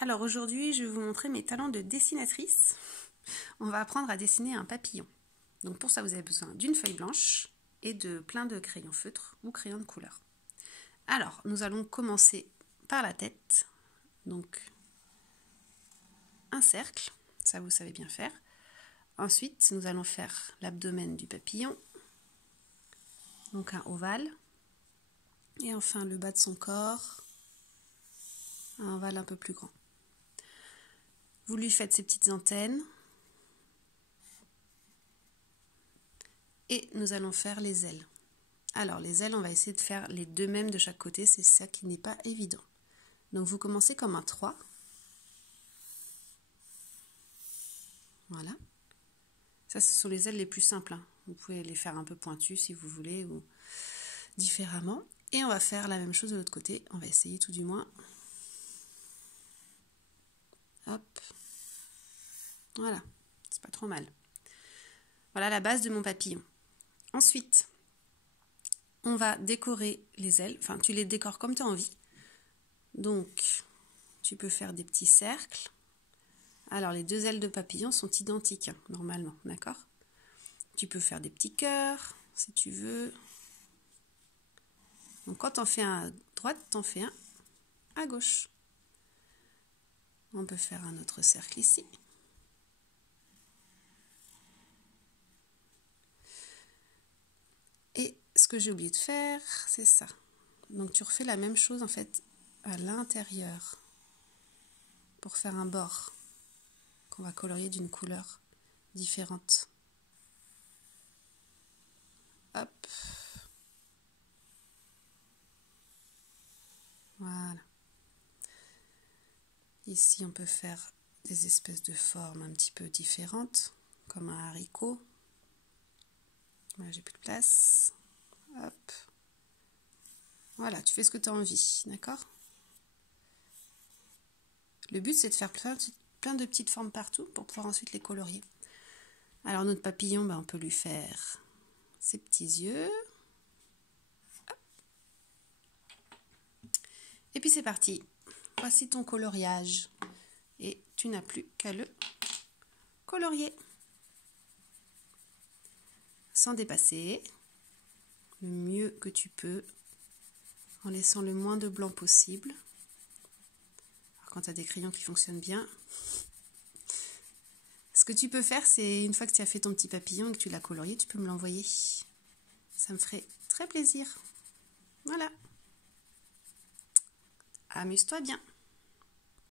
Alors aujourd'hui, je vais vous montrer mes talents de dessinatrice. On va apprendre à dessiner un papillon. Donc pour ça, vous avez besoin d'une feuille blanche et de plein de crayons feutres ou crayons de couleur. Alors, nous allons commencer par la tête. Donc, un cercle, ça vous savez bien faire. Ensuite, nous allons faire l'abdomen du papillon. Donc un ovale. Et enfin, le bas de son corps. Un ovale un peu plus grand. Vous lui faites ses petites antennes. Et nous allons faire les ailes. Alors les ailes, on va essayer de faire les deux mêmes de chaque côté, c'est ça qui n'est pas évident. Donc vous commencez comme un 3. Voilà. Ça, ce sont les ailes les plus simples. Vous pouvez les faire un peu pointues si vous voulez, ou différemment. Et on va faire la même chose de l'autre côté. On va essayer tout du moins. Hop. Voilà. C'est pas trop mal. Voilà la base de mon papillon. Ensuite, on va décorer les ailes. Enfin, tu les décores comme tu as envie. Donc, tu peux faire des petits cercles. Alors, les deux ailes de papillon sont identiques, normalement, d'accord? Tu peux faire des petits cœurs, si tu veux. Donc, quand tu en fais un à droite, tu en fais un à gauche. On peut faire un autre cercle ici. Et ce que j'ai oublié de faire, c'est ça. Donc, tu refais la même chose, en fait, à l'intérieur pour faire un bord qu'on va colorier d'une couleur différente. Hop. Voilà. Ici, on peut faire des espèces de formes un petit peu différentes, comme un haricot. Là, j'ai plus de place. Hop. Voilà, tu fais ce que tu as envie, d'accord? Le but, c'est de faire plein de petites formes partout pour pouvoir ensuite les colorier. Alors, notre papillon, on peut lui faire ses petits yeux. Hop. Et puis, c'est parti. Voici ton coloriage. Et tu n'as plus qu'à le colorier. Sans dépasser, le mieux que tu peux, en laissant le moins de blanc possible. Alors, quand tu as des crayons qui fonctionnent bien, ce que tu peux faire, c'est une fois que tu as fait ton petit papillon et que tu l'as colorié, tu peux me l'envoyer. Ça me ferait très plaisir. Voilà. Amuse-toi bien.